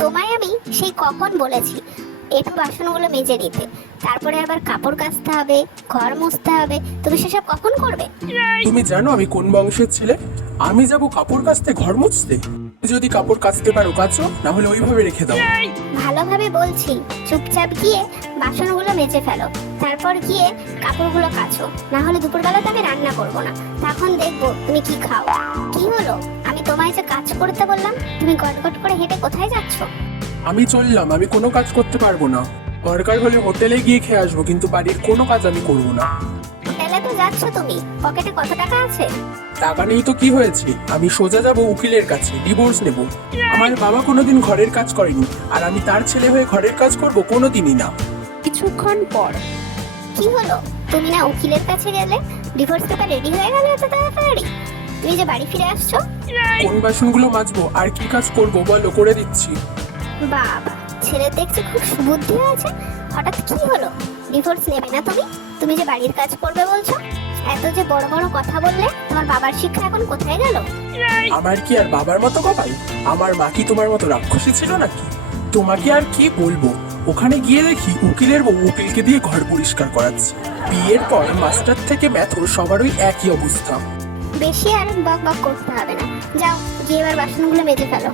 তোমায় আমি সেই কখন বলেছি একটু বাসনগুলো মেজে নিতে, তারপরে আবার কাপড় কাচতে হবে, ঘর মুছতে হবে। তুমি সেসব কখন করবে? তুমি জানো আমি কোন বংশের ছেলে? আমি যাব কাপড় কাচতে, ঘর মুছতে? তুমি যদি কাপড় কাচতে পারো কাচো, না হলে ওইভাবে রেখে দাও। ভালোভাবে বলছি, চুপচাপ গিয়ে বাসনগুলো মেজে ফেলো, তারপর গিয়ে কাপড়গুলো কাচো, না হলে দুপুরবেলা তো আমি রান্না করবো না, তখন দেখবো তুমি কি খাও। কি হলো, আমি তোমায় যে কাজ করতে বললাম, তুমি গটগট করে হেঁটে কোথায় যাচ্ছ? আমি চললাম, আমি কোনো কাজ করতে পারবো না। দরকার হলে হোটেলে গিয়ে খেয়ে আসবো, কিন্তু বাড়ির কোনো কাজ আমি করবো না। হোটেলে তো যাচ্ছ তুমি, পকেটে কত টাকা আছে? টাকা নেই তো কি হয়েছে, আমি সোজা যাব উকিলের কাছে, ডিভোর্স নেব। আমার বাবা কোনোদিন ঘরের কাজ করেনি, আর আমি তার ছেলে হয়ে ঘরের কাজ করব কোনোদিনই না। কিছুক্ষণ পর কি হলো, তুমি না উকিলের কাছে গেলে? ডিভোর্স পেপার রেডি হয়ে গেল এত তাড়াতাড়ি? তুমি যে বাড়ি ফিরে আসছো? কোন বাসনগুলো মাজবো আর কি কাজ করব বলো, করে দিচ্ছি। বাবা, ছেলে দেখছি খুব সুবুদ্ধি আছে। হঠাৎ কি হলো, ডিভোর্স নেবে না তুমি? তুমি যে বাড়ির কাজ করবে বলছো, এত যে বড় বড় কথা বললে, তোমার বাবার শিক্ষা এখন কোথায় গেল? আমার কি আর বাবার মতো কপাল? আমার মা কি তোমার মতো রাক্ষসী ছিল নাকি? তোমাকে আর কি বলবো, ওখানে গিয়ে দেখি উকিলের বউ উকিলকে দিয়ে ঘর পরিষ্কার করাচ্ছে। বিয়ের পর মাস্টার থেকে ম্যাথর সবারই একই অবস্থা। বেশি আর বক বক করতে হবে না, যাও গিয়ে এবার বাসনগুলো মেজে ফেলো।